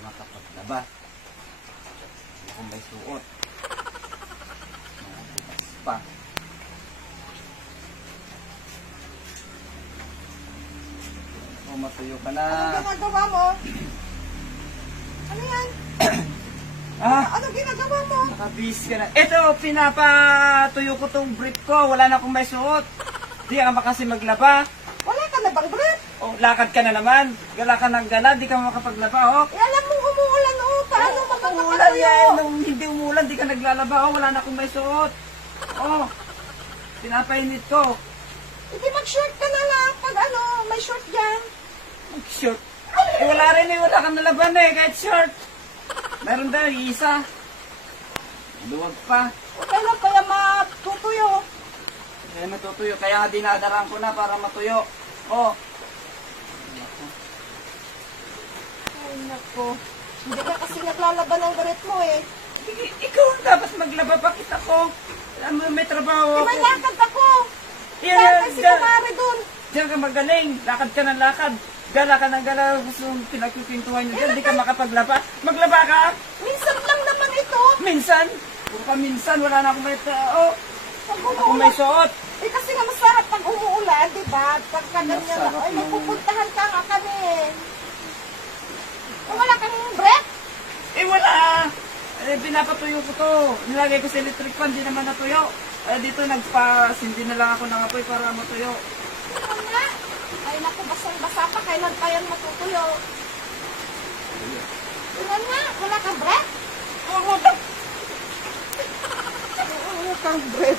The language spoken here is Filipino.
makapaglaba. Kung may suot. Matigas pa. O, matuyo ka na. Ano ginagawa mo? Ano yan? Ano ginagawa mo? Nakabis ka na. Ito, pinapatuyo ko tong brief ko. Wala na akong may suot. Di ka kasi maglaba. Wala ka na bang brief? O, lakad ka na naman. Gala ka ng gala, di ka makapaglaba, oh. Alam mo umuulan, paano Umuulan makakapatuyo? yan. Nung hindi umulan, di ka naglalaba, oh. Wala na akong may suot. Oh, pinapainit ko. Hindi mag-short ka na lang pag may short dyan. Short. Wala rin eh. Wala kang nalaban eh. Kahit short. Meron daw, isa. Luwag pa. Kailan kaya matutuyo? Kaya matutuyo. Kaya nga dinadaran ko na para matuyo. Oh. Ay, nako. Hindi ka kasi naglalaban ng garit mo eh. Ikaw ang dapat maglaba. Bakit ako? Alam mo, may trabaho May ako. lakad ako. Yan, Dahil si kumari dun. Diyan ka magaling. Lakad ka ng lakad. Gala ka ng gala. Gusto mong pinagpipintuhan nyo dyan. Di ka makapaglaba. Maglaba ka. Minsan lang naman ito. Minsan. Kung pa minsan, wala na akong may tao. Pag Ako may umuulan. suot. Eh kasi nga masarap pag umuulan, di ba? Pagka ganyan na. Masarap Ay, yung- magpupuntahan ka nga kami. Kung wala kang break, Eh wala. Eh, pinapatuyo ko to. Nilagay ko sa electric fan, di naman natuyo. Eh, dito nagpa-sindi na lang ako ng apoy para matuyo. ano nga? Ay, naku, basang-basa pa. Kailan pa yan matutuyo? Tingnan nga, wala kang break? Huwag mo Wala kang break.